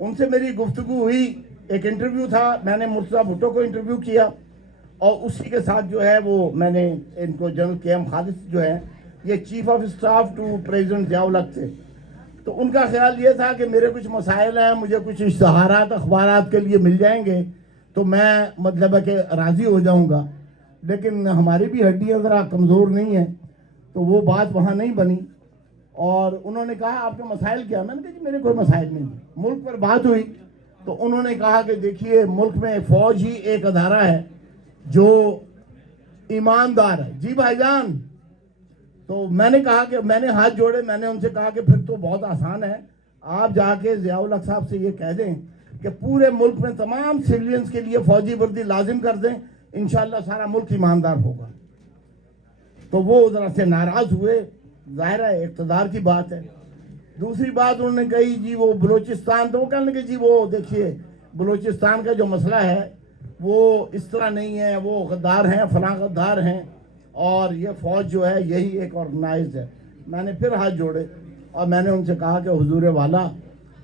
ان سے میری گفتگو ہوئی, ایک انٹرویو تھا, میں نے مرتضیٰ بھٹو کو انٹرویو کیا, اور اسی کے ساتھ جو ہے وہ میں نے ان کو جنرل کے ایم خالد جو ہے یہ chief of staff to president Zia ul-Haq تھے, تو ان کا خیال یہ تھا کہ میرے کچھ مسائل ہیں, مجھے کچھ اشتہارات اخبارات کے لیے مل جائیں گے تو میں مطلب ہے کہ راضی ہو جاؤں گا, لیکن ہماری بھی ہڈیاں ذرا کمزور نہیں ہیں, تو وہ بات وہاں نہیں بنی. اور انہوں نے کہا آپ کے مسائل کیا؟ میں نے کہا جی میرے کوئی مسائل نہیں. ملک پر بات ہوئی تو انہوں نے کہا کہ دیکھیے ملک میں فوج ہی ایک ادارہ ہے جو ایماندار ہے. جی بھائی جان, تو میں نے کہا کہ میں نے ہاتھ جوڑے, میں نے ان سے کہا کہ پھر تو بہت آسان ہے, آپ جا کے ضیاء الحق صاحب سے یہ کہہ دیں کہ پورے ملک میں تمام سویلینز کے لیے فوجی وردی لازم کر دیں, انشاءاللہ سارا ملک ایماندار ہوگا. تو وہ ذرا سے ناراض ہوئے, ظاہر ہے اقتدار کی بات ہے. دوسری بات انہوں نے کہی جی وہ بلوچستان, تو وہ کہنے لگے جی وہ دیکھیے بلوچستان کا جو مسئلہ ہے وہ اس طرح نہیں ہے, وہ غدار ہیں, فلاں غدار ہیں, اور یہ فوج جو ہے یہی ایک آرگنائزڈ ہے. میں نے پھر ہاتھ جوڑے اور میں نے ان سے کہا کہ حضور والا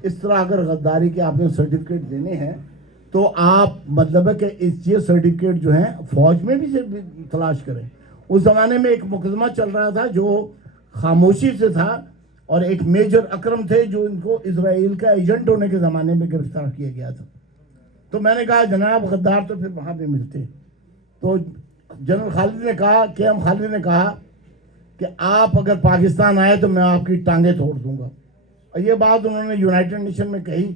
اس طرح اگر غداری کے آپ نے سرٹیفکیٹ دینے ہیں تو آپ مطلب ہے کہ یہ سرٹیفکیٹ جو ہیں فوج میں بھی تلاش کریں. اس زمانے میں ایک مقدمہ چل رہا تھا جو خاموشی سے تھا, اور ایک میجر اکرم تھے جو ان کو اسرائیل کا ایجنٹ ہونے کے زمانے میں گرفتار کیا گیا تھا. تو میں نے کہا جناب غدار تو پھر وہاں پہ ملتے. تو جنرل خالد نے کہا کہ ہم خالد نے کہا کہ آپ اگر پاکستان آئے تو میں آپ کی ٹانگیں توڑ دوں گا. اور یہ بات انہوں نے یونائٹڈ نیشن میں کہی.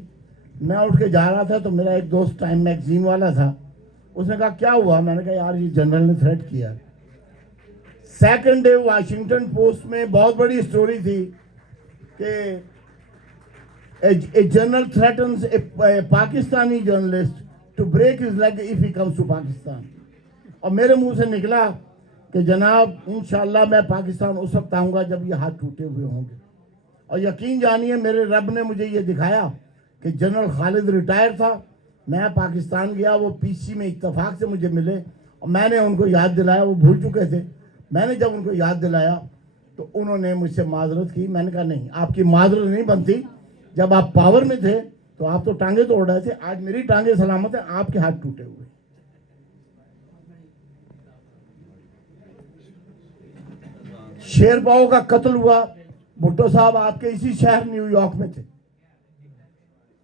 میں اٹھ کے جا رہا تھا تو میرا ایک دوست ٹائم میگزین والا تھا, اس نے کہا کیا ہوا؟ میں نے کہا یار یہ جنرل نے تھریٹ کیا. سیکنڈ ڈے واشنگٹن پوسٹ میں بہت بڑی سٹوری تھی کہ a general threatens a Pakistani journalist to break his leg if he comes to Pakistan. اور میرے منہ سے نکلا کہ جناب انشاءاللہ میں پاکستان اس وقت آؤں گا جب یہ ہاتھ ٹوٹے ہوئے ہوں گے. اور یقین جانیے میرے رب نے مجھے یہ دکھایا کہ جنرل خالد ریٹائر تھا, میں پاکستان گیا, وہ پی سی میں اتفاق سے مجھے ملے اور میں نے ان کو یاد دلایا, وہ بھول چکے تھے. میں نے جب ان کو یاد دلایا تو انہوں نے مجھ سے معذرت کی. میں نے کہا نہیں, آپ کی معذرت نہیں بنتی, جب آپ پاور میں تھے تو آپ تو ٹانگیں توڑ رہے تھے, آج میری ٹانگیں سلامت ہیں, آپ کے ہاتھ ٹوٹے ہوئے. شیر پاؤ کا قتل ہوا, بھٹو صاحب آپ کے اسی شہر نیو یارک میں تھے,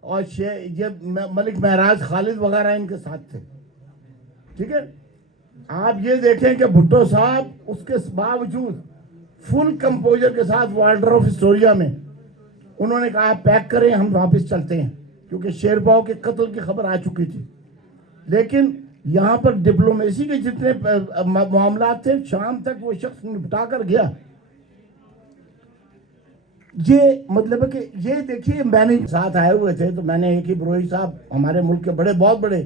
اور یہ ملک معراج خالد وغیرہ ان کے ساتھ تھے. ٹھیک ہے, آپ یہ دیکھیں کہ بھٹو صاحب اس کے باوجود فل کمپوزر کے ساتھ وارڈر آف اسٹوریا میں انہوں نے کہا پیک کریں ہم واپس چلتے ہیں, کیونکہ شیر پاؤ کے قتل کی خبر آ چکی تھی. لیکن یہاں پر ڈپلومیسی کے جتنے معاملات تھے شام تک وہ شخص نپٹا کر گیا. یہ مطلب ہے کہ یہ دیکھیے میں نے ساتھ آئے ہوئے تھے, تو میں نے ایک ہی بروئی صاحب ہمارے ملک کے بہت بڑے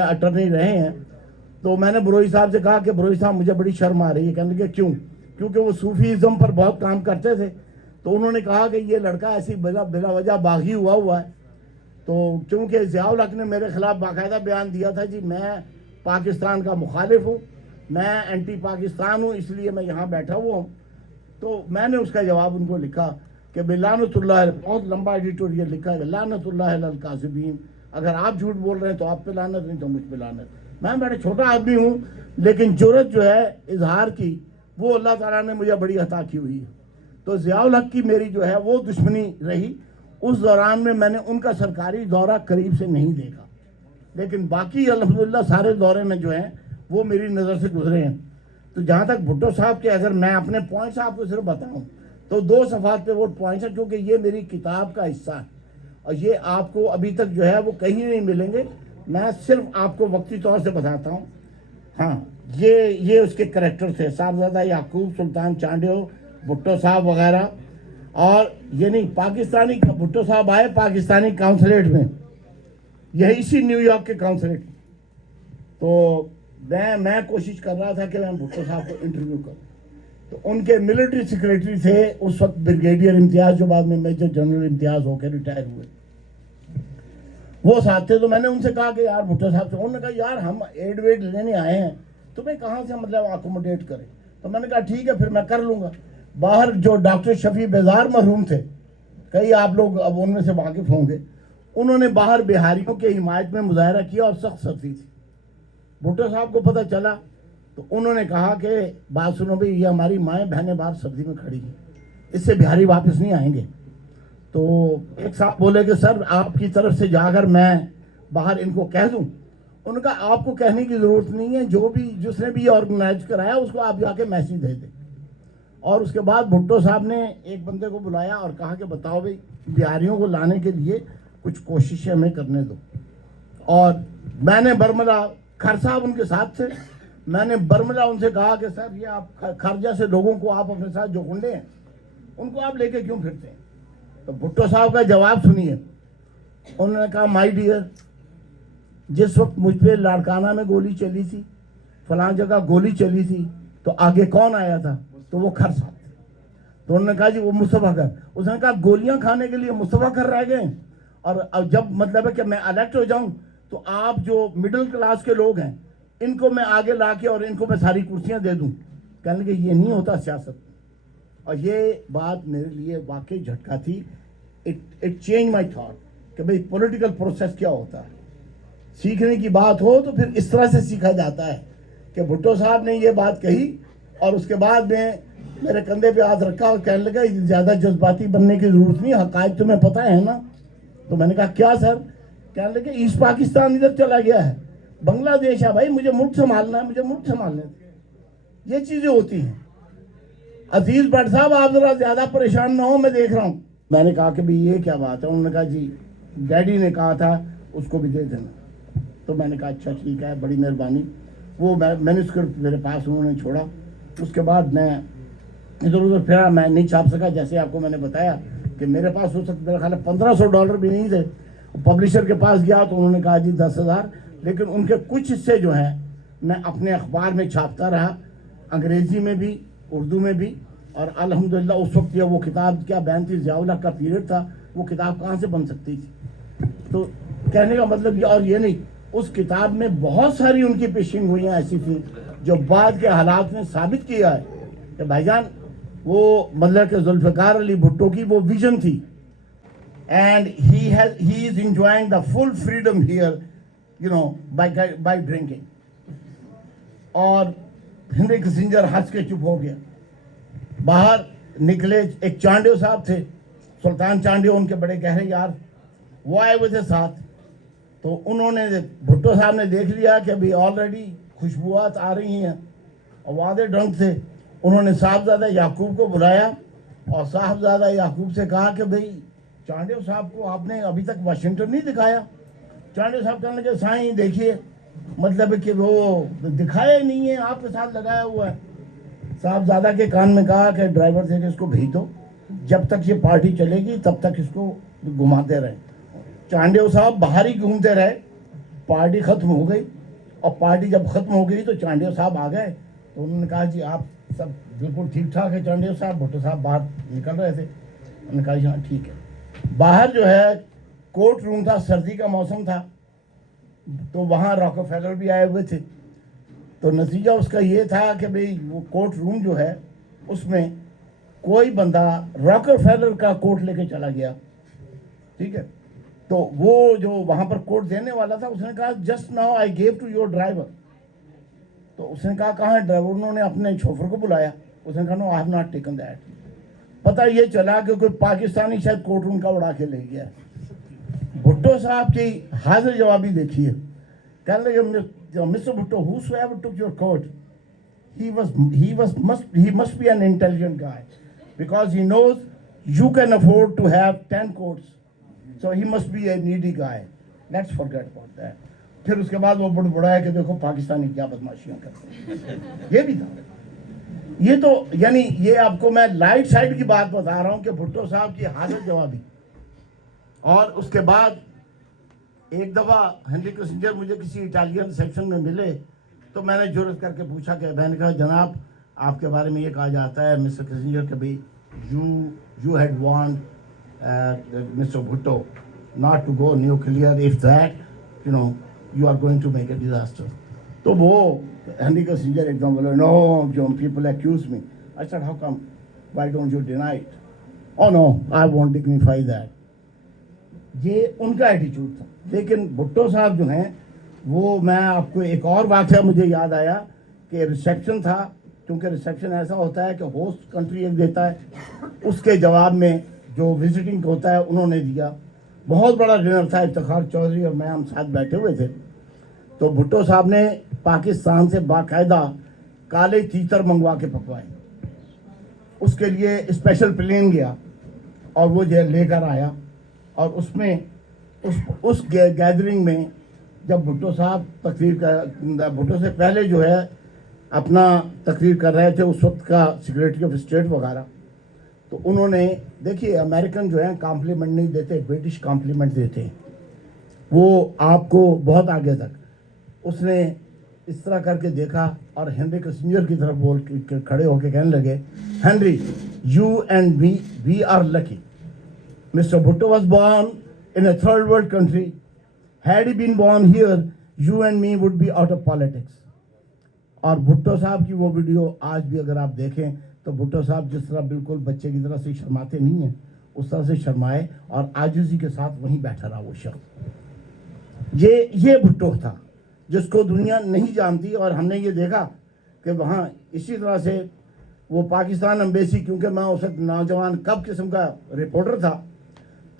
اٹرنی رہے ہیں, تو میں نے بروئی صاحب سے کہا کہ بروئی صاحب مجھے بڑی شرم آ رہی ہے. کہنے لگے کیوں؟ کیونکہ وہ صوفیزم پر بہت کام کرتے تھے. تو انہوں نے کہا کہ یہ لڑکا ایسی بلا وجہ باغی ہوا ہے. تو کیونکہ ضیاء الحق نے میرے خلاف باقاعدہ بیان دیا تھا جی میں پاکستان کا مخالف ہوں, میں اینٹی پاکستان ہوں, اس لیے میں یہاں بیٹھا ہوا ہوں. تو میں نے اس کا جواب ان کو لکھا کہ لعنت اللہ, بہت لمبا ایڈیٹوریل لکھا ہے, لعنت اللہ علی الکاذبین, اگر آپ جھوٹ بول رہے ہیں تو آپ پہ لعنت, نہیں تو مجھ پہ لعنت. میں بڑا چھوٹا آدمی ہوں لیکن جرت جو ہے اظہار کی وہ اللہ تعالیٰ نے مجھے بڑی عطا کی ہوئی ہے. تو ضیاء الحق کی میری جو ہے وہ دشمنی رہی. اس دوران میں نے ان کا سرکاری دورہ قریب سے نہیں دیکھا, لیکن باقی الحمدللہ سارے دورے میں جو ہیں وہ میری نظر سے گزرے ہیں. تو جہاں تک بھٹو صاحب کے اگر میں اپنے پوائنٹس آپ کو صرف بتاؤں تو 2 صفحات پہ وہ پوائنٹس ہیں, کیونکہ یہ میری کتاب کا حصہ ہے اور یہ آپ کو ابھی تک جو ہے وہ کہیں نہیں ملیں گے. میں صرف آپ کو وقتی طور سے بتاتا ہوں. ہاں یہ اس کے کریکٹر تھے, صاحبزادہ یعقوب سلطان چانڈیو, بھٹو صاحب وغیرہ. اور یہ نہیں, پاکستانی بھٹو صاحب آئے پاکستانی کاؤنسلیٹ میں, یہی اسی نیو یارک کے کاؤنسلیٹ. تو میں کوشش کر رہا تھا کہ میں بھٹو صاحب کو انٹرویو کروں. تو ان کے ملٹری سیکریٹری تھے اس وقت بریگیڈیئر امتیاز, جو بعد میں میجر جنرل امتیاز ہو کے ریٹائر ہوئے, وہ ساتھ تھے. تو میں نے ان سے کہا کہ یار بھٹو صاحب سے, انہوں نے کہا یار ہم ایڈ ویڈ لینے آئے ہیں, تمہیں کہاں سے مطلب اکوموڈیٹ کریں. تو میں نے کہا ٹھیک ہے پھر میں کر لوں گا. باہر جو ڈاکٹر شفیع بیزار مرحوم تھے, کئی آپ لوگ اب ان میں سے واقف ہوں گے, انہوں نے باہر بہاریوں کے حمایت میں مظاہرہ کیا اور سخت سردی تھی. بھٹو صاحب کو پتہ چلا تو انہوں نے کہا کہ بات سنو بھائی، یہ ہماری مائیں بہنیں باہر سردی میں کھڑی ہیں، اس سے بہاری واپس نہیں آئیں گے. تو ایک صاحب بولے کہ سر آپ کی طرف سے جا کر میں باہر ان کو کہہ دوں. انہوں نے کہا آپ کو کہنے کی ضرورت نہیں ہے، جس نے بھی یہ آرگنائز کرایا اس کو آپ جا کے میسیج دے دیں. اور اس کے بعد بھٹو صاحب نے ایک بندے کو بلایا اور کہا کہ بتاؤ بھائی، بہاریوں کو لانے کے لیے کچھ کوششیں ہمیں کرنے دو. اور میں نے برملا، کھر صاحب ان کے ساتھ تھے، میں نے برملا ان سے کہا کہ سر یہ آپ کھر جیسے لوگوں کو آپ اپنے ساتھ جو گنڈے ہیں ان کو آپ لے کے کیوں پھرتے ہیں؟ تو بھٹو صاحب کا جواب سنیے. انہوں نے کہا مائی ڈیئر، جس وقت مجھ پہ لاڑکانہ میں گولی چلی تھی، فلاں جگہ گولی چلی تھی، تو آگے کون آیا تھا؟ تو وہ کھر صاحب تھے. تو انہوں نے کہا جی وہ مصطفیٰ کھر. اس نے کہا گولیاں کھانے کے لیے مصطفیٰ کھر رہ گئے، اور جب مطلب ہے کہ میں الیکٹ ہو جاؤں تو آپ جو مڈل کلاس کے لوگ ہیں ان کو میں آگے لا کے اور ان کو میں ساری کرسیاں دے دوں. کہنے لگے یہ نہیں ہوتا سیاست. اور یہ بات میرے لیے واقعی جھٹکا تھی. اٹ چینج مائی تھاٹ کہ بھئی پولیٹیکل پروسیس کیا ہوتا ہے. سیکھنے کی بات ہو تو پھر اس طرح سے سیکھا جاتا ہے کہ بھٹو صاحب نے یہ بات کہی اور اس کے بعد میں میرے کندھے پہ ہاتھ رکھا اور کہنے لگا زیادہ جذباتی بننے کی ضرورت نہیں، حقائق تمہیں پتہ ہے نا. تو میں نے کہا کیا سر؟ کہنے لگے ایسٹ پاکستان ادھر چلا گیا ہے، بنگلہ دیش ہے بھائی، مجھے ملک سنبھالنا ہے، مجھے ملک سنبھالنے تھے. یہ چیزیں ہوتی ہیں. عزیز بٹ صاحب آپ ذرا زیادہ پریشان نہ ہو، میں دیکھ رہا ہوں. میں نے کہا کہ بھی یہ کیا بات ہے؟ انہوں نے کہا جی ڈیڈی نے کہا تھا اس کو بھی دے دینا. تو میں نے کہا اچھا ٹھیک ہے، بڑی مہربانی. وہ مینوسکرپٹ میرے پاس انہوں نے چھوڑا. اس کے بعد میں ادھر ادھر پھرا، میں نہیں چھاپ سکا. جیسے آپ کو میں نے بتایا کہ میرے پاس ہو سکتا میرا خیال ہے $1500 بھی نہیں تھے. پبلشر کے پاس گیا تو انہوں نے کہا جی 10,000. لیکن ان کے کچھ حصے جو ہیں میں اپنے اخبار میں چھاپتا رہا، انگریزی میں بھی، اردو میں بھی. اور الحمدللہ اس وقت یہ وہ کتاب کیا بین تھی، ضیاء الحق کا پیریڈ تھا، وہ کتاب کہاں سے بن سکتی تھی؟ تو کہنے کا مطلب یہ اور یہ نہیں، اس کتاب میں بہت ساری ان کی پیشنگ ہوئی ہیں ایسی تھیں جو بعد کے حالات نے ثابت کیا ہے کہ بھائی جان وہ مطلب کہ ذوالفقار علی بھٹو کی وہ ویژن تھی. And he is enjoying the full freedom here, by drinking. اور ہنری کسنجر ہنس کے چپ ہو گیا. باہر نکلے ایک چانڈیو صاحب تھے، سلطان چانڈیو، ان کے بڑے گہرے یار، وہ آئے ہوئے تھے ساتھ. تو انہوں نے بھٹو صاحب نے دیکھ لیا کہ ابھی آلریڈی خوشبوات آ رہی ہیں اور وعدے ڈرنک تھے. انہوں نے صاحبزادہ یعقوب کو بلایا اور صاحبزادہ یعقوب سے کہا کہ بھئی چانڈیو صاحب کو آپ نے ابھی تک واشنگٹن نہیں دکھایا. چانڈیو صاحب کہنے لگے سائیں دیکھیے، مطلب کہ وہ دکھایا نہیں ہے، آپ کے ساتھ لگایا ہوا ہے. صاحبزادہ کے کان میں کہا کہ ڈرائیور سے کہ اس کو بھیج دو، جب تک یہ پارٹی چلے گی تب تک اس کو گھماتے رہے. چانڈیو صاحب باہر ہی گھومتے رہے. پارٹی ختم ہو گئی اور پارٹی جب ختم ہو گئی تو چانڈیو صاحب آ گئے. تو انہوں نے کہا جی آپ سب بالکل ٹھیک ٹھاک ہے چانڈیو صاحب؟ بھٹو صاحب باہر نکل رہے تھے. انہوں نے کہا جی ہاں ٹھیک ہے. باہر جو ہے کورٹ روم تھا، سردی کا موسم تھا، تو وہاں راکفیلر بھی آئے ہوئے تھے. تو نتیجہ اس کا یہ تھا کہ بھئی وہ کورٹ روم جو ہے اس میں کوئی بندہ راکفیلر کا کوٹ لے کے چلا گیا. ٹھیک ہے، تو وہ جو وہاں پر کوٹ دینے والا تھا اس نے کہا just now I gave to your driver. تو اس نے کہا کہاں ہے ڈرائیور؟ انہوں نے اپنے شوفر کو بلایا. اس نے کہا no I have not taken that. پتہ یہ چلا کہ کوئی پاکستانی شاید کوٹ روم کا اڑا کے لے گیا. بھٹو صاحب کی حاضر جوابی دیکھیے. کہنے لگے Mr. Bhutto, whosoever took your coat, he must be an intelligent guy, because he knows you can afford to have 10 coats, so he must be a needy guy. Let's forget about that. پھر اس کے بعد وہ بڑبڑایا کہ دیکھو پاکستانی کیا بدماشیاں کرتے ہیں. یہ بھی تھا. یہ تو یعنی یہ آپ کو میں لائٹ سائڈ کی بات بتا رہا ہوں کہ بھٹو صاحب کی حاضر جوابی. اور اس کے بعد ایک دفعہ ہنری کسنجر مجھے کسی اٹالین سیکشن میں ملے تو میں نے جرأت کر کے پوچھا کہ میں نے کہا جناب آپ کے بارے میں یہ کہا جاتا ہے مسٹر کسنجر کہ بھئی you had want Mister Bhutto not to go nuclear if that you are going to make a disaster. تو وہ ہنری کسنجر ایک دم بولے no you people accuse me. I said how come why don't you deny it? Oh no I won't dignify that. یہ ان کا ایٹیچیوڈ تھا. لیکن بھٹو صاحب جو ہیں وہ, میں آپ کو ایک اور واقعہ مجھے یاد آیا کہ ریسیپشن تھا, کیونکہ ریسیپشن ایسا ہوتا ہے کہ ہوسٹ کنٹری ایک دیتا ہے, اس کے جواب میں جو وزٹنگ ہوتا ہے انہوں نے دیا. بہت بڑا ڈنر تھا, افتخار چودھری اور میں ہم ساتھ بیٹھے ہوئے تھے. تو بھٹو صاحب نے پاکستان سے باقاعدہ کالے تیتر منگوا کے پکوائے. اس کے لیے اسپیشل پلین گیا اور وہ جو لے کر آیا, اور اس میں اس گیدرنگ میں جب بھٹو صاحب بھٹو سے پہلے جو ہے اپنا تقریر کر رہے تھے, اس وقت کا سیکریٹری آف اسٹیٹ وغیرہ, تو انہوں نے, دیکھیے امریکن جو ہیں کمپلیمنٹ نہیں دیتے, برٹش کمپلیمنٹ دیتے ہیں, وہ آپ کو بہت آگے تک. اس نے اس طرح کر کے دیکھا اور ہنری کسنجر کی طرف بول کے کھڑے ہو کے کہنے لگے, Henry, you and me, we are lucky. Mister Bhutto was born in a third world country. Had he been born here, you and me would be out of politics. اور بھٹو صاحب کی وہ ویڈیو آج بھی اگر آپ دیکھیں تو بھٹو صاحب جس طرح بالکل بچے کی طرح سے شرماتے نہیں ہیں, اس طرح سے شرمائے اور عاجزی کے ساتھ وہیں بیٹھا رہا وہ شخص. یہ بھٹو تھا جس کو دنیا نہیں جانتی. اور ہم نے یہ دیکھا کہ وہاں اسی طرح سے وہ پاکستان امبیسی, کیونکہ میں اس وقت نوجوان کب قسم کا رپورٹر تھا,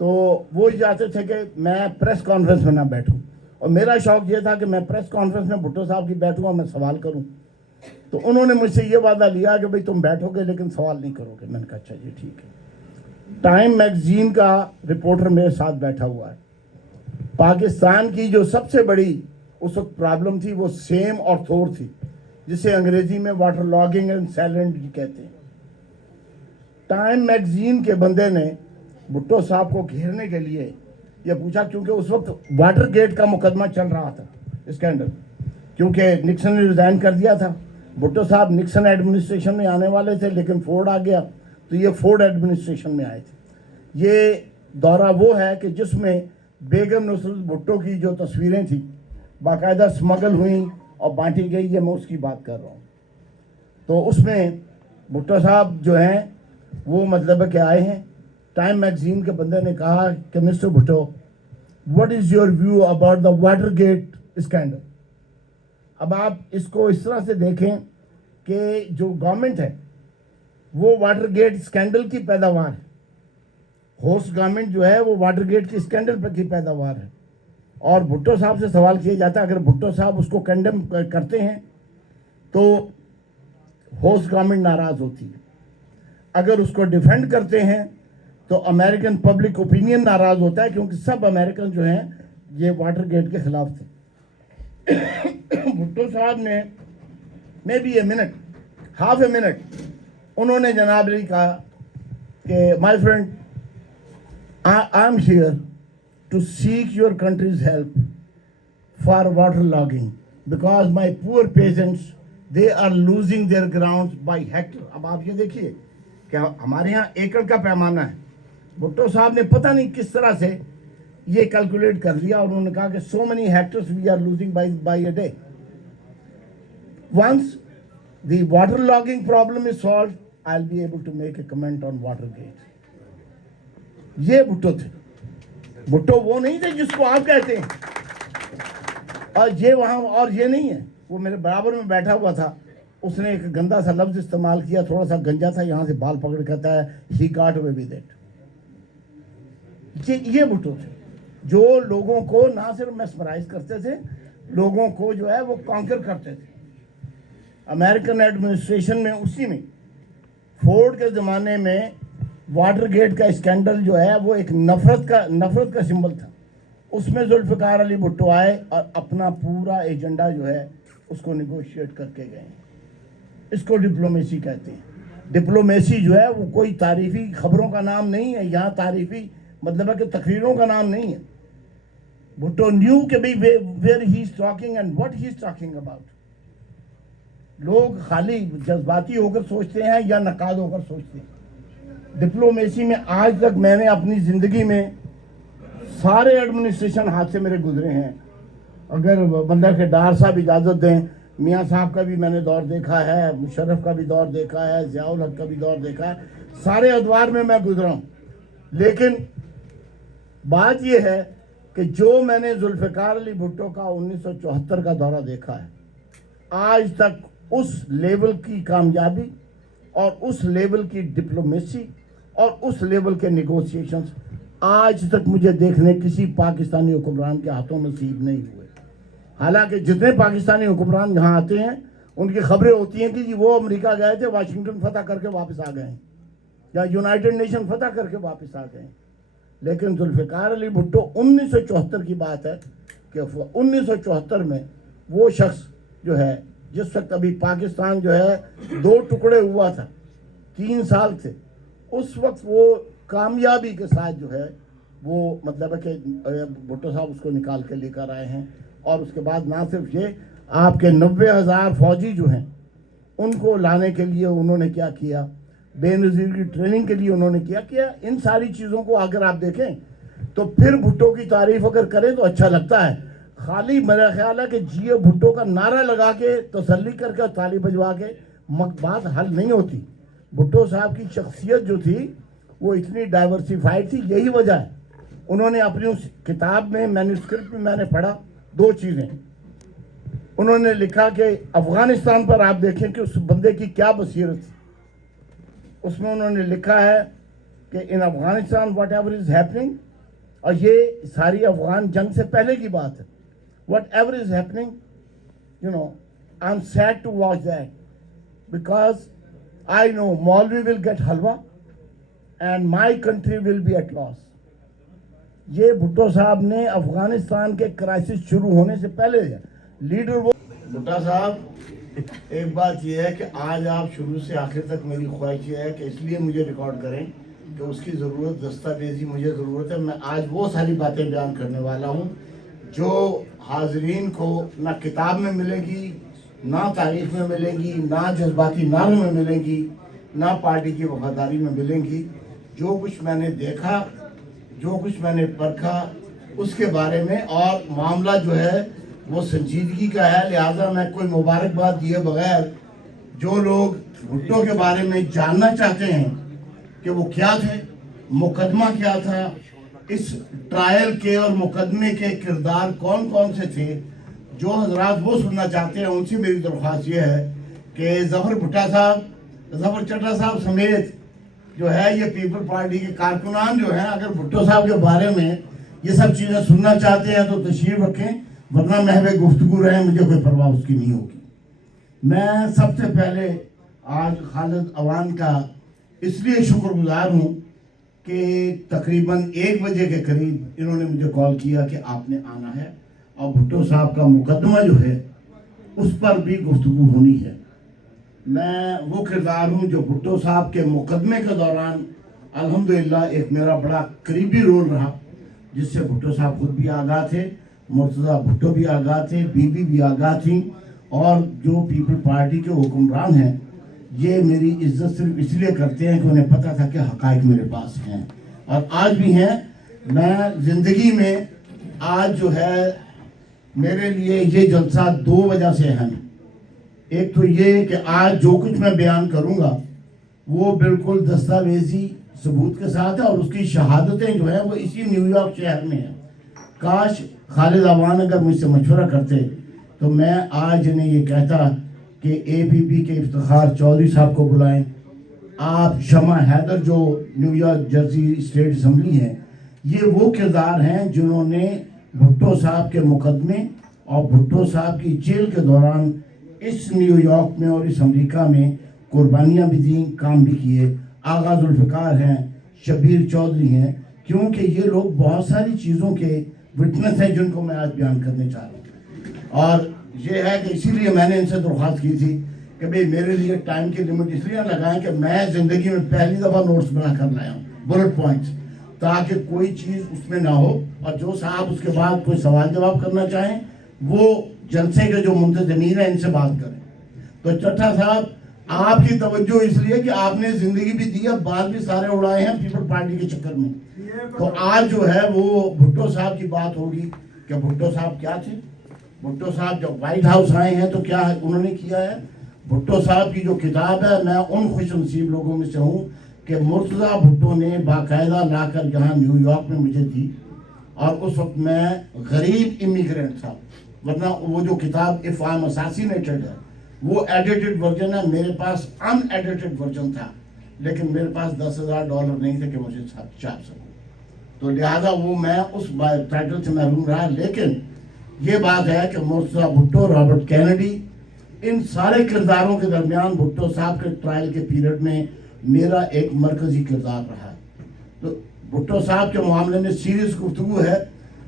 تو وہ چاہتے تھے کہ میں پریس کانفرنس میں نہ بیٹھوں, اور میرا شوق یہ تھا کہ میں پریس کانفرنس میں بھٹو صاحب کی بیٹھوں اور میں سوال کروں. تو انہوں نے مجھ سے یہ وعدہ لیا کہ بھئی تم بیٹھو گے لیکن سوال نہیں کرو گے. میں نے کہا اچھا جی ٹھیک ہے. ٹائم میگزین کا رپورٹر میرے ساتھ بیٹھا ہوا ہے. پاکستان کی جو سب سے بڑی اس وقت پرابلم تھی وہ سیم اور تھور تھی, جسے انگریزی میں واٹر لاگنگ اینڈ سیلنٹ کہتے ہیں. ٹائم میگزین کے بندے نے بھٹو صاحب کو گھیرنے کے لیے یہ پوچھا, کیونکہ اس وقت واٹر گیٹ کا مقدمہ چل رہا تھا, اسکینڈل, کیونکہ نکسن نے ریزائن کر دیا تھا. بھٹو صاحب نکسن ایڈمنسٹریشن میں آنے والے تھے لیکن فورڈ آ گیا, تو یہ فورڈ ایڈمنسٹریشن میں آئے تھے. یہ دورہ وہ ہے کہ جس میں بیگم نصرت بھٹو کی جو تصویریں تھیں باقاعدہ سمگل ہوئیں اور بانٹی گئی, یہ میں اس کی بات کر رہا ہوں. تو اس میں بھٹو صاحب جو ہیں وہ مطلب ہے کہ آئے ہیں. ٹائم میگزین کے بندے نے کہا کہ Mister Bhutto, what is your view about the Watergate scandal? اب آپ اس کو اس طرح سے دیکھیں کہ جو گورنمنٹ ہے وہ واٹر گیٹ اسکینڈل کی پیداوار ہے. ہوسٹ گورنمنٹ جو ہے وہ واٹر گیٹ کی اسکینڈل پر کی پیداوار ہے. اور بھٹو صاحب سے سوال کیا جاتا ہے, اگر بھٹو صاحب اس کو کنڈم کرتے ہیں تو ہوسٹ گورنمنٹ ناراض ہوتی ہے, اگر اس کو ڈیفینڈ کرتے ہیں تو امریکن پبلک اوپینین ناراض ہوتا ہے, کیونکہ سب امریکن جو ہیں یہ واٹر گیٹ کے خلاف تھے. بھٹو صاحب نے may be half a minute انہوں نے جناب علی کہا کہ my friend, I am here to seek your countries help for water logging because my پور patients they are losing their ground by hectare. اب آپ یہ دیکھیے کہ ہمارے یہاں ایکڑ کا پیمانہ ہے. بھٹو صاحب نے پتہ نہیں کس طرح سے یہ کیلکولیٹ کر لیا, اور انہوں نے کہا کہ so many hectares we are losing by a day. Once the water logging problem is solved, I will be able to make a comment on water get. یہ بھٹو تھے. بھٹو وہ نہیں تھے جس کو آپ کہتے ہیں, اور یہ وہاں, اور یہ نہیں ہے. وہ میرے برابر میں بیٹھا ہوا تھا, اس نے ایک گندا سا لفظ استعمال کیا, تھوڑا سا گنجا تھا, یہاں سے بال پکڑ کہتا ہے he got away with it. یہ بھٹو تھے جو لوگوں کو نہ صرف میسمرائز کرتے تھے, لوگوں کو جو ہے وہ کانکر کرتے تھے. امریکن ایڈمنسٹریشن میں اسی میں فورڈ کے زمانے میں واٹر گیٹ کا اسکینڈل جو ہے وہ ایک نفرت کا سمبل تھا. اس میں ذوالفقار علی بھٹو آئے اور اپنا پورا ایجنڈا جو ہے اس کو نیگوشیٹ کر کے گئے. اس کو ڈپلومیسی کہتے ہیں. ڈپلومیسی جو ہے وہ کوئی تعریفی خبروں کا نام نہیں ہے, یہاں تعریفی مطلب ہے کہ تقریروں کا نام نہیں ہے. بھٹو نیو کہ بھئی where he is talking and what he is talking about. لوگ خالی جذباتی ہو کر سوچتے ہیں یا نقاد ہو کر سوچتے ہیں. ڈپلومیسی میں آج تک میں نے اپنی زندگی میں سارے ایڈمنسٹریشن ہاتھ سے میرے گزرے ہیں. اگر بندہ کے ڈار صاحب اجازت دیں, میاں صاحب کا بھی میں نے دور دیکھا ہے, مشرف کا بھی دور دیکھا ہے, ضیاء الحق کا بھی دور دیکھا ہے, سارے ادوار میں گزرا ہوں. لیکن بات یہ ہے کہ جو میں نے ذوالفقار علی بھٹو کا 1974 کا دورہ دیکھا ہے، آج تک اس لیول کی کامیابی اور اس لیول کی ڈپلومیسی اور اس لیول کے نیگوسیشنز آج تک مجھے دیکھنے کسی پاکستانی حکمران کے ہاتھوں نصیب نہیں ہوئے. حالانکہ جتنے پاکستانی حکمران یہاں آتے ہیں ان کی خبریں ہوتی ہیں کہ جی وہ امریکہ گئے تھے، واشنگٹن فتح کر کے واپس آ گئے ہیں، یا یونائٹڈ نیشن فتح کر کے واپس آ گئے ہیں. لیکن ذوالفقار علی بھٹو 1974 کی بات ہے کہ 1974 میں وہ شخص جو ہے، جس وقت ابھی پاکستان جو ہے 2 ٹکڑے ہوا تھا، 3 سال تھے، اس وقت وہ کامیابی کے ساتھ جو ہے وہ مطلب ہے کہ بھٹو صاحب اس کو نکال کے لے کر آئے ہیں. اور اس کے بعد نہ صرف یہ، آپ کے 90,000 فوجی جو ہیں ان کو لانے کے لیے انہوں نے کیا کیا، بے نظیر کی ٹریننگ کے لیے انہوں نے کیا. ان ساری چیزوں کو اگر آپ دیکھیں تو پھر بھٹو کی تعریف اگر کریں تو اچھا لگتا ہے. خالی میرا خیال ہے کہ جی بھٹو کا نعرہ لگا کے تسلی کر کے تالی بجوا کے بات حل نہیں ہوتی. بھٹو صاحب کی شخصیت جو تھی وہ اتنی ڈائیورسیفائڈ تھی. یہی وجہ ہے انہوں نے اپنی اس کتاب میں مینوسکرپٹ میں نے پڑھا 2 چیزیں. انہوں نے لکھا کہ افغانستان پر آپ دیکھیں کہ اس بندے کی کیا بصیرت تھی. اس میں انہوں نے لکھا ہے کہ in Afghanistan whatever is happening, اور یہ ساری افغان جنگ سے پہلے کی بات ہے، whatever is happening you know I am sad to watch that because I know مولوی will get halwa and my country will be at loss. یہ بھٹو صاحب نے افغانستان کے کرائسس شروع ہونے سے پہلے لیڈر وہ. بھٹو صاحب ایک بات یہ ہے کہ آج آپ شروع سے آخر تک میری خواہش یہ ہے کہ اس لیے مجھے ریکارڈ کریں کہ اس کی ضرورت دستاویزی مجھے ضرورت ہے. میں آج وہ ساری باتیں بیان کرنے والا ہوں جو حاضرین کو نہ کتاب میں ملے گی، نہ تاریخ میں ملے گی، نہ جذباتی نعروں میں ملے گی، نہ پارٹی کی وفاداری میں ملیں گی. جو کچھ میں نے دیکھا، جو کچھ میں نے پرکھا اس کے بارے میں، اور معاملہ جو ہے وہ سنجیدگی کا ہے. لہٰذا میں کوئی مبارکباد دیے بغیر جو لوگ بھٹو کے بارے میں جاننا چاہتے ہیں کہ وہ کیا تھے، مقدمہ کیا تھا، اس ٹرائل کے اور مقدمے کے کردار کون کون سے تھے، جو حضرات وہ سننا چاہتے ہیں ان سے میری درخواست یہ ہے کہ ظفر چٹھا صاحب سمیت جو ہے یہ پیپل پارٹی کے کارکنان جو ہیں اگر بھٹو صاحب کے بارے میں یہ سب چیزیں سننا چاہتے ہیں تو تشریف رکھیں، ورنہ محو گفتگو رہیں، مجھے کوئی پرواہ اس کی نہیں ہوگی. میں سب سے پہلے آج خالد عوان کا اس لیے شکر گزار ہوں کہ تقریباً 1 بجے کے قریب انہوں نے مجھے کال کیا کہ آپ نے آنا ہے اور بھٹو صاحب کا مقدمہ جو ہے اس پر بھی گفتگو ہونی ہے. میں وہ کردار ہوں جو بھٹو صاحب کے مقدمے کے دوران الحمدللہ ایک میرا بڑا قریبی رول رہا، جس سے بھٹو صاحب خود بھی آگاہ تھے، مرتضیٰ بھٹو بھی آگاہ تھے، بی بی بھی آگاہ تھیں، اور جو پیپل پارٹی کے حکمران ہیں یہ میری عزت صرف اس لیے کرتے ہیں کہ انہیں پتہ تھا کہ حقائق میرے پاس ہیں اور آج بھی ہیں. میں زندگی میں آج جو ہے میرے لیے یہ جلسہ 2 وجہ سے اہم ہے. ایک تو یہ کہ آج جو کچھ میں بیان کروں گا وہ بالکل دستاویزی ثبوت کے ساتھ ہے، اور اس کی شہادتیں جو ہیں وہ اسی نیو یارک شہر میں ہیں. کاش خالد عوان اگر مجھ سے مشورہ کرتے تو میں آج انہیں یہ کہتا کہ اے بی پی کے افتخار چودھری صاحب کو بلائیں. آپ شمع حیدر جو new York Jersey state assembly ہیں، یہ وہ کردار ہیں جنہوں نے بھٹو صاحب کے مقدمے اور بھٹو صاحب کی جیل کے دوران اس نیو یارک میں اور اس امریکہ میں قربانیاں بھی دیں، کام بھی کیے. آغا ذوالفقار ہیں، شبیر چودھری ہیں، کیونکہ یہ لوگ بہت ساری چیزوں کے وٹنس ہیں جن کو میں آج بیان کرنے چاہ رہا ہوں. اور یہ ہے کہ اسی لیے میں نے ان سے درخواست کی تھی کہ بھئی میرے لیے ٹائم کی لمٹ اس لیے لگائیں کہ میں زندگی میں پہلی دفعہ نوٹس بنا کر لایا ہوں، بلٹ پوائنٹس، تاکہ کوئی چیز اس میں نہ ہو، اور جو صاحب اس کے بعد کوئی سوال جواب کرنا چاہیں وہ جلسے کے جو منتظمین ہیں ان سے بات کریں. تو چٹھا صاحب آپ کی توجہ اس لیے کہ آپ نے زندگی بھی دی، اب بال بھی سارے اڑائے ہیں پیپل پارٹی کے چکر میں. تو آج جو ہے وہ بھٹو صاحب کی بات ہوگی کہ بھٹو صاحب کیا تھے. بھٹو صاحب جب وائٹ ہاؤس آئے ہیں تو کیا انہوں نے کیا ہے. بھٹو صاحب کی جو کتاب ہے، میں ان خوش نصیب لوگوں میں سے ہوں کہ مرتضیٰ بھٹو نے باقاعدہ لا کر یہاں نیو یارک میں مجھے دی. اور اس وقت میں غریب امیگرینٹ تھا، ورنہ وہ جو کتاب اف آئی ایم اساسینیٹڈ ہے وہ ایڈیٹڈ ورژن ہے، میرے پاس ان ایڈیٹڈ ورژن تھا، لیکن میرے پاس $10,000 نہیں تھے کہ مجھے چھاپ سکوں، تو لہٰذا وہ میں اس ٹائٹل سے محروم رہا. لیکن یہ بات ہے کہ مرتضیٰ بھٹو، رابرٹ کینیڈی، ان سارے کرداروں کے درمیان بھٹو صاحب کے ٹرائل کے پیریڈ میں میرا ایک مرکزی کردار رہا. تو بھٹو صاحب کے معاملے میں سیریس گفتگو ہے.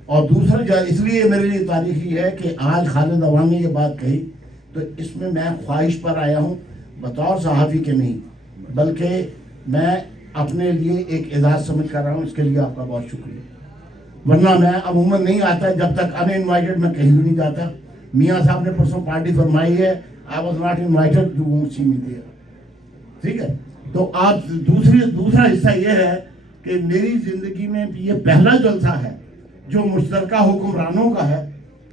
اور دوسرا اس لیے میرے لیے تاریخی ہے کہ آج خالد عوام نے یہ بات کہی تو اس میں میں خواہش پر آیا ہوں بطور صحافی کے نہیں، بلکہ میں اپنے لیے ایک اعزاز سمجھ کر رہا ہوں. اس کے لیے آپ کا بہت شکریہ. ورنہ میں عموماً نہیں آتا، جب تک ان انوائٹڈ میں کہیں بھی نہیں جاتا. میاں صاحب نے پرسوں پارٹی فرمائی ہے، I was not invited, you won't see me there. ٹھیک ہے. تو آپ دوسرا حصہ یہ ہے کہ میری زندگی میں یہ پہلا جلسہ ہے جو مشترکہ حکمرانوں کا ہے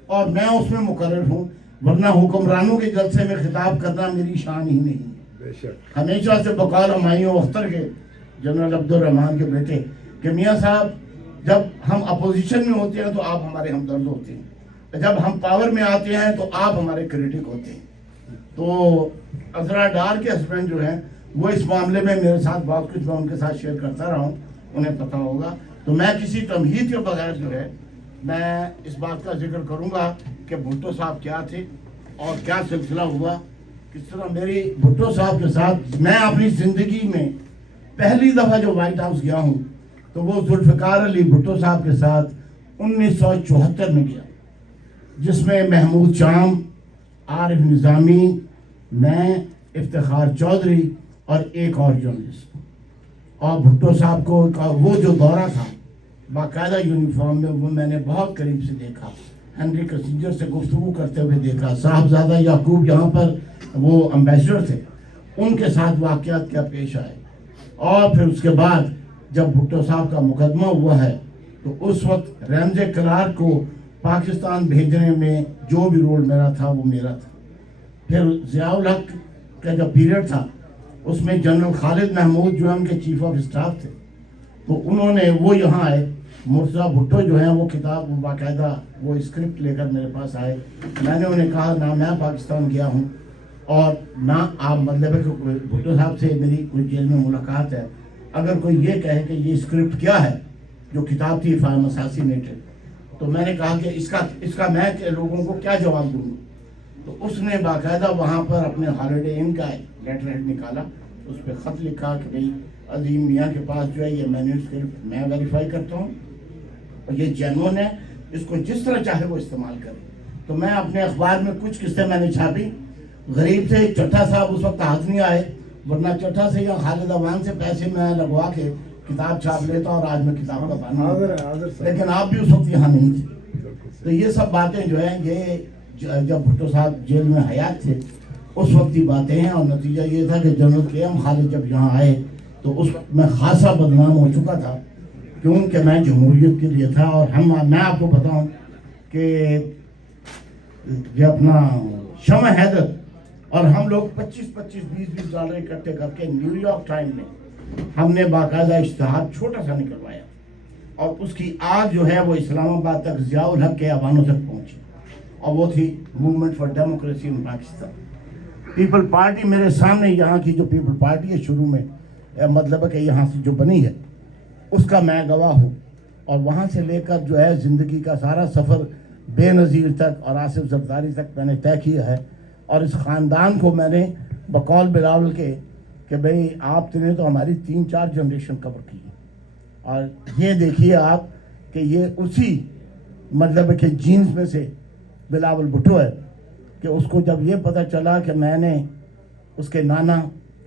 اور میں اس میں مقرر ہوں، ورنہ حکمرانوں کے جلسے میں خطاب کرنا میری شان ہی نہیں ہے. ہمیشہ سے بقول ہمایوں اختر کے، جنرل عبد الرحمان کے بیٹے، کہ میاں صاحب جب ہم اپوزیشن میں ہوتے ہیں تو آپ ہمارے ہمدرد ہوتے ہیں، جب ہم پاور میں آتے ہیں تو آپ ہمارے کریٹک ہوتے ہیں. تو عذرا ڈار کے ہسبینڈ جو ہیں وہ اس معاملے میں میرے ساتھ بہت کچھ میں ان کے ساتھ شیئر کرتا رہا ہوں، انہیں پتہ ہوگا. تو میں کسی تمہید کے بغیر جو ہے میں اس بات کا ذکر کروں گا کہ بھٹو صاحب کیا تھے اور کیا سلسلہ ہوا. کس طرح میری بھٹو صاحب کے ساتھ میں اپنی زندگی میں پہلی دفعہ جو وائٹ ہاؤس گیا ہوں تو وہ ذوالفقار علی بھٹو صاحب کے ساتھ 1974 میں گیا، جس میں محمود شام، عارف نظامی، میں، افتخار چودھری اور ایک اور جرنلسٹ. اور بھٹو صاحب کو وہ جو دورہ تھا باقاعدہ یونیفارم میں، وہ میں نے بہت قریب سے دیکھا. ہنری کسنجر سے گفتگو کرتے ہوئے دیکھا. صاحبزادہ یعقوب یہاں پر وہ امبیسڈر تھے، ان کے ساتھ واقعات کیا پیش آئے. اور پھر اس کے بعد جب بھٹو صاحب کا مقدمہ ہوا ہے تو اس وقت رمزے کلارک کو پاکستان بھیجنے میں جو بھی رول میرا تھا وہ میرا تھا. پھر ضیاء الحق کا جو پیریڈ تھا اس میں جنرل خالد محمود جو ان کے چیف آف اسٹاف تھے، تو انہوں نے وہ یہاں آئے. مرتضیٰ بھٹو جو ہیں وہ کتاب باقاعدہ وہ اسکرپٹ لے کر میرے پاس آئے. میں نے انہیں کہا نہ میں پاکستان گیا ہوں اور نہ آپ، مطلب ہے کہ بھٹو صاحب سے میری کوئی جیل میں ملاقات ہے، اگر کوئی یہ کہے کہ یہ اسکرپٹ کیا ہے جو کتاب تھی اف آئی ایم اساسینیٹڈ، تو میں نے کہا کہ اس کا میں لوگوں کو کیا جواب دوں گا. تو اس نے باقاعدہ وہاں پر اپنے ہالیڈے ان کا لیٹر ہیڈ نکالا، اس پہ خط لکھا کہ بھئی عظیم میاں کے پاس جو ہے یہ مینیوسکرپٹ میں ویریفائی کرتا ہوں اور یہ جینون ہے، اس کو جس طرح چاہے وہ استعمال کرے. تو میں اپنے اخبار میں کچھ قصے میں نے چھاپی. غریب سے چٹھا صاحب اس وقت ہاتھ نہیں آئے، ورنہ چٹھا سے یا خالد عوام سے پیسے میں لگوا کے کتاب چھاپ لیتا اور آج میں کتاب کا بانی. لیکن آپ بھی اس وقت یہاں نہیں تھے. تو یہ سب باتیں جو ہیں یہ جب بھٹو صاحب جیل میں حیات تھے اس وقت کی باتیں ہیں. اور نتیجہ یہ تھا کہ جنرل کے ایم خالد جب یہاں آئے تو اس وقت میں خاصا بدنام ہو چکا تھا، کیونکہ میں جمہوریت کے لیے تھا. اور میں آپ کو بتاؤں کہ یہ اپنا شمع حیدر اور ہم لوگ 25-20 ڈالر اکٹھے کر کے نیو یارک ٹائم میں ہم نے باقاعدہ اشتہار چھوٹا سا نکلوایا اور اس کی آگ جو ہے وہ اسلام آباد تک ضیاء الحق کے ایوانوں تک پہنچی، اور وہ تھی movement for democracy in Pakistan. People party میرے سامنے، یہاں کی جو پیپل پارٹی ہے شروع میں، مطلب ہے کہ یہاں سے جو بنی ہے اس کا میں گواہ ہوں. اور وہاں سے لے کر جو ہے زندگی کا سارا سفر بے نظیر تک اور آصف زرداری تک میں نے طے کیا ہے. اور اس خاندان کو میں نے بقول بلاول کے کہ بھئی آپ نے تو ہماری 3-4 جنریشن کور کی ہے. اور یہ دیکھیے آپ کہ یہ اسی مطلب کہ جینز میں سے بلاول بھٹو ہے کہ اس کو جب یہ پتہ چلا کہ میں نے اس کے نانا،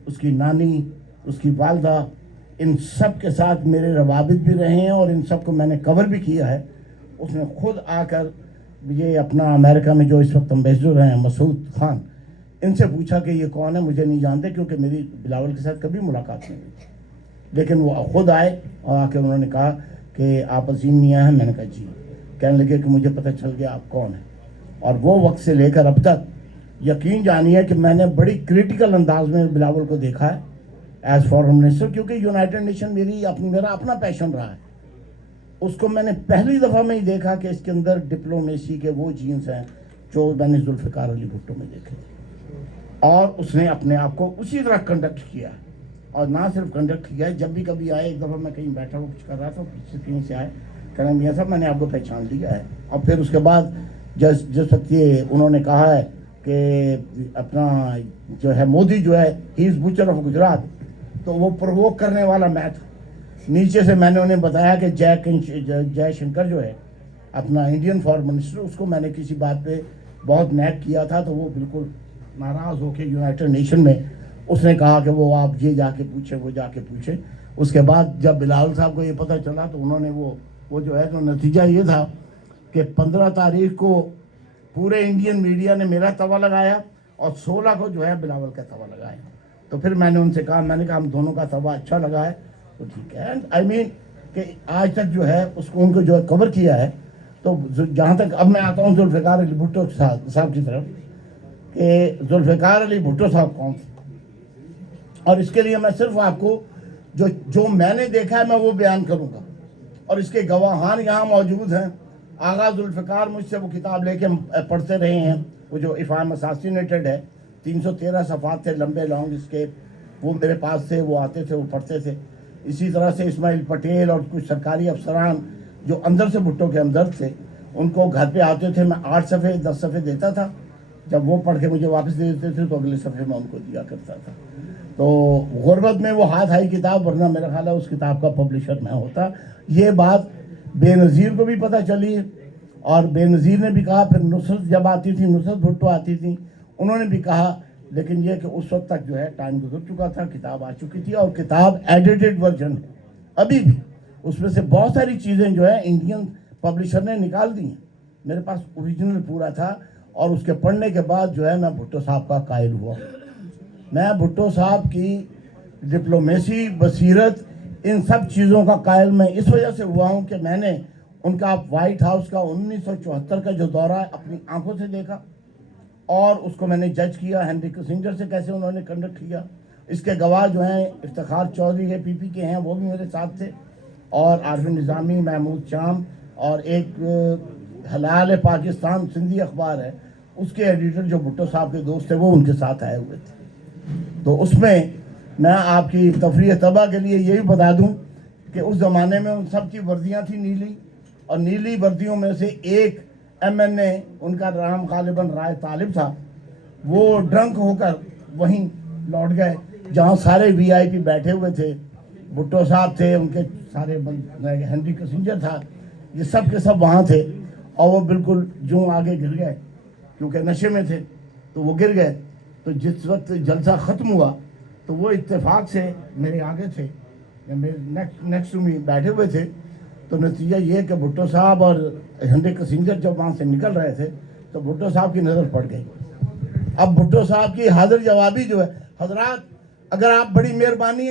اس کی نانی، اس کی والدہ، ان سب کے ساتھ میرے روابط بھی رہے ہیں اور ان سب کو میں نے کور بھی کیا ہے، اس نے خود آ کر یہ اپنا امریکہ میں جو اس وقت امبیسڈر ہیں مسعود خان، ان سے پوچھا کہ یہ کون ہے. مجھے نہیں جانتے کیونکہ میری بلاول کے ساتھ کبھی ملاقات نہیں ہوئی، لیکن وہ خود آئے اور آ کے انہوں نے کہا کہ آپ عظیم میاں ہیں. میں نے کہا جی. کہنے لگے کہ مجھے پتہ چل گیا آپ کون ہیں. اور وہ وقت سے لے کر اب تک یقین جانیے کہ میں نے بڑی کریٹیکل انداز میں بلاول کو دیکھا ہے ایز فارن منسٹر، کیونکہ یونائٹڈ نیشن میرا اپنا پیشن رہا ہے. اس کو میں نے پہلی دفعہ میں ہی دیکھا کہ اس کے اندر ڈپلومیسی کے وہ جینز ہیں جو میں نے ذوالفقار علی بھٹو میں دیکھے تھے، اور اس نے اپنے آپ کو اسی طرح کنڈکٹ کیا، اور نہ صرف کنڈکٹ کیا ہے، جب بھی کبھی آئے، ایک دفعہ میں کہیں بیٹھا ہوا کچھ کر رہا تھا، پیچھے کہیں سے آئے، کہنا میاں صاحب میں نے آپ کو پہچان لیا ہے، اور پھر اس کے بعد جس وقت یہ انہوں نے کہا ہے کہ اپنا جو ہے مودی جو ہے ہی از بچر آف گجرات، تو وہ پرووک کرنے والا میں تھا۔ نیچے سے میں نے انہیں بتایا کہ جے شنکر جو ہے اپنا انڈین فارن منسٹر، اس کو میں نے کسی بات پہ بہت نیک کیا تھا، تو وہ بالکل ناراض ہو کے یونائٹڈ نیشن میں اس نے کہا کہ وہ آپ یہ جا کے پوچھیں، وہ جا کے پوچھیں۔ اس کے بعد جب بلال صاحب کو یہ پتہ چلا تو انہوں نے وہ جو ہے تو نتیجہ یہ تھا کہ 15 تاریخ کو پورے انڈین میڈیا نے میرا توا لگایا، اور 16 کو جو ہے بلاول کا توا لگایا۔ تو پھر میں نے ان سے کہا، میں نے کہا ہم دونوں کا توا اچھا لگا ہے تو ٹھیک ہے، آئی مین کہ آج تک جو ہے اس کو ان کو جو ہے کور کیا ہے۔ تو جہاں تک اب میں آتا ہوں ذوالفقار علی بھٹو صاحب کی طرف، کہ ذوالفقار علی بھٹو صاحب کون تھے، اور اس کے لیے میں صرف آپ کو جو میں نے دیکھا ہے میں وہ بیان کروں گا، اور اس کے گواہان یہاں موجود ہیں۔ آغا ذوالفقار مجھ سے وہ کتاب لے کے پڑھتے رہے ہیں، وہ جو اف آئی ایم اساسینیٹڈ ہے، 313 صفحات تھے لمبے لانگ اس کے، وہ میرے پاس تھے، وہ آتے تھے، وہ پڑھتے تھے۔ اسی طرح سے اسماعیل پٹیل اور کچھ سرکاری افسران جو اندر سے بھٹو کے ہمدرد تھے، ان کو گھر پہ آتے تھے، میں 8 صفحے 10 صفحے دیتا تھا، جب وہ پڑھ کے مجھے واپس دے دیتے تھے تو اگلے صفحے میں ان کو دیا کرتا تھا۔ تو غربت میں وہ ہاتھ آئی کتاب، ورنہ میرا خیال ہے اس کتاب کا پبلشر میں ہوتا۔ یہ بات بے نظیر کو بھی پتہ چلی، اور بے نظیر نے بھی کہا، پھر نصرت جب آتی تھی، نصرت بھٹو آتی تھی، انہوں نے بھی کہا، لیکن یہ کہ اس وقت تک جو ہے ٹائم گزر چکا تھا، کتاب آ چکی تھی، اور کتاب ایڈیٹڈ ورژن ہے ابھی بھی، اس میں سے بہت ساری چیزیں جو ہے انڈین پبلشر نے نکال دی ہیں، میرے پاس اوریجنل پورا تھا۔ اور اس کے پڑھنے کے بعد جو ہے میں بھٹو صاحب کا قائل ہوا۔ میں بھٹو صاحب کی ڈپلومیسی، بصیرت، ان سب چیزوں کا قائل میں اس وجہ سے ہوا ہوں کہ میں نے ان کا وائٹ ہاؤس کا 1974 کا جو دورہ اپنی آنکھوں سے دیکھا، اور اس کو میں نے جج کیا ہنری کسنجر سے کیسے انہوں نے کنڈکٹ کیا۔ اس کے گواہ جو ہیں افتخار چودھری کے پی پی کے ہیں، وہ بھی میرے ساتھ تھے، اور عارف نظامی، محمود شام، اور ایک ہلال پاکستان سندھی اخبار ہے، اس کے ایڈیٹر جو بھٹو صاحب کے دوست تھے، وہ ان کے ساتھ آئے ہوئے تھے۔ تو اس میں میں آپ کی تفریح طبع کے لیے یہی بتا دوں کہ اس زمانے میں ان سب کی وردیاں تھیں نیلی، اور نیلی وردیوں میں سے ایک ایم این اے، ان کا نام غالباً رائے طالب تھا، وہ ڈرنک ہو کر وہیں لوٹ گئے جہاں سارے وی آئی پی بیٹھے ہوئے تھے۔ بھٹو صاحب تھے، ان کے سارے ہنری کسنجر تھا، یہ سب کے سب وہاں تھے، اور وہ بالکل جو آگے گر گئے کیونکہ نشے میں تھے، تو وہ گر گئے۔ تو جس وقت جلسہ ختم ہوا تو وہ اتفاق سے میرے آگے تھے، میرے نیکسٹ ٹو می بیٹھے ہوئے تھے۔ تو نتیجہ یہ کہ بھٹو صاحب اور ہنری کسنجر جب وہاں سے نکل رہے تھے تو بھٹو صاحب کی نظر پڑ گئی۔ اب بھٹو صاحب کی حاضر جوابی جو ہے، حضرات اگر آپ بڑی مہربانی